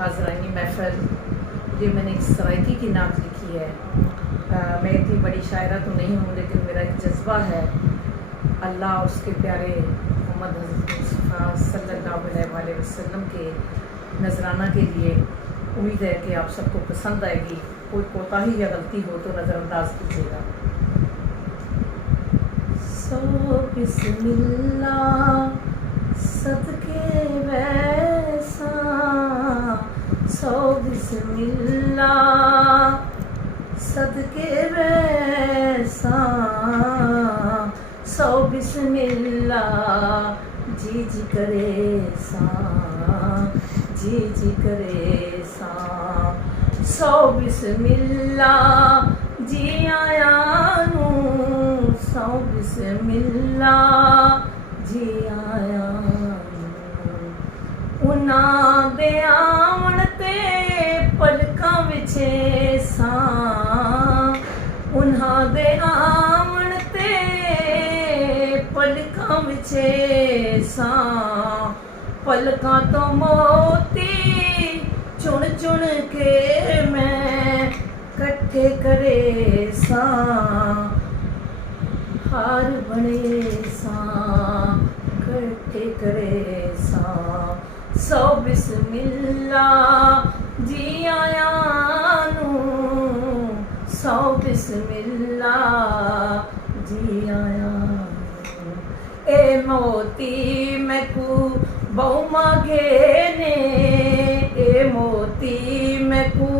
हाजरानी महफिल, ये मैंने एक सराइकी की नात लिखी है। मैं इतनी बड़ी शायरा तो नहीं हूँ, लेकिन मेरा एक जज्बा है अल्लाह और उसके प्यारे मोहम्मद हज़रत मुस्तफ़ा सल्लल्लाहु अलैहि वसल्लम के नजराना के लिए। उम्मीद है कि आप सबको पसंद आएगी। कोई कोताही या गलती हो तो नज़रअंदाज कीजिएगा। सो बिस्मिल्लाह सदके वैसा, सो बिस्मिल्लाह सदके वैसा, सो बिस्मिल्लाह जी जी करे सा, जी जी करे सा, सो बिस्मिल्लाह जी आया नू, सो बिस्मिल्लाह जी आया उन्हां दे आवन ते पलकां विछे सा, उन्हां दे आवन ते पलकां विछे सा, पलकां तो मोती चुन चुन के मैं कट्ठे करे सा, हार बने सा कट्ठे करे सा, सो बिस्मिल्लाह जी आया नू, सो बिस्मिल्लाह जी आया नू। ए मोती मैकू बहु मांगे ने, ए मोती मैकू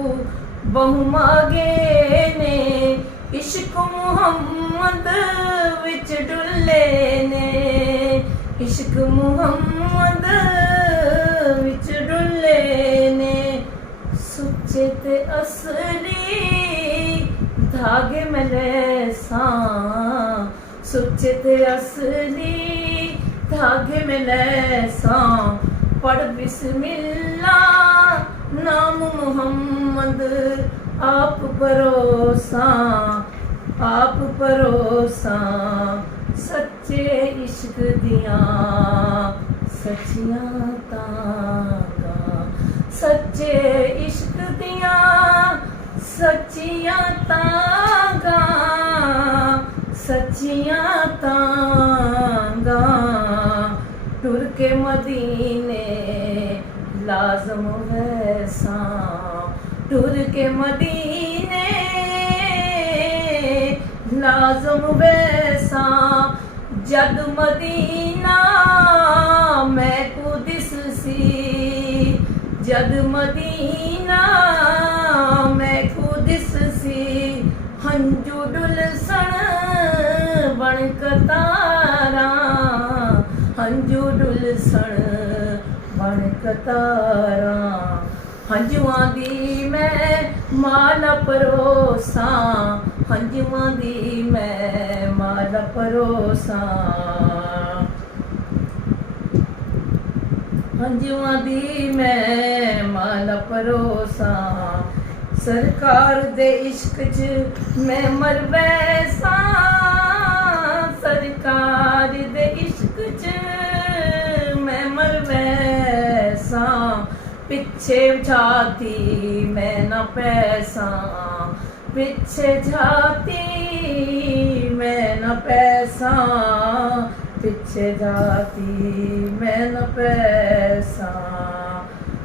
बहु मांगे ने, इश्क मुहम्मद विच डुले ने, इश्क मुहम्मद विच डुले ने, सुच्चे ते असली धागे मिले सा, सुच्चे ते असली धागे मिले सा, पढ़ बिस्मिल्लाह नाम मुहम्मद आप भरोसा, आप भरोसा, सच्चे इश्क दियां सच्चियां तांगा, सच्चे इश्क दियां सच्चियां तांगा, सच्चियां तांगा, टुर के मदीने लाजम वैसा, टुर के मदीने लाजम वैसा, जद मदीना मैं को दिस सी, जद मदीना मैं को दिस सी, हंजू डुल सन बण कतारा, हंजू डुल सन बण कतारा, हंजुआं दी मैं माला परोसा, हंजुआं दी मैं माला परोसा, हंजुआं दी मैं माला परोसा, सरकार दे इश्क च मैं मर वैसा, सरकार दे इश्क च मैं मर वैसा, पिछे जाती मैं न पैसा, पिछे जाती मैं न पैसा, पिछे जाती मैं न पैसा,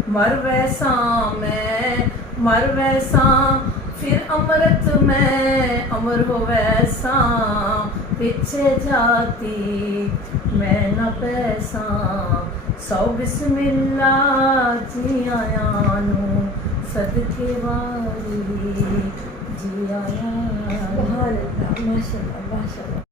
मर वैसा मैं मर वैसा, फिर अमृत में अमर हो वैसा, पिछे जाती मैं न पैसा, सौ बिस्मिल्लाह जी आया नू सदके वाली जी आया। माशाअल्लाह माशाअल्लाह।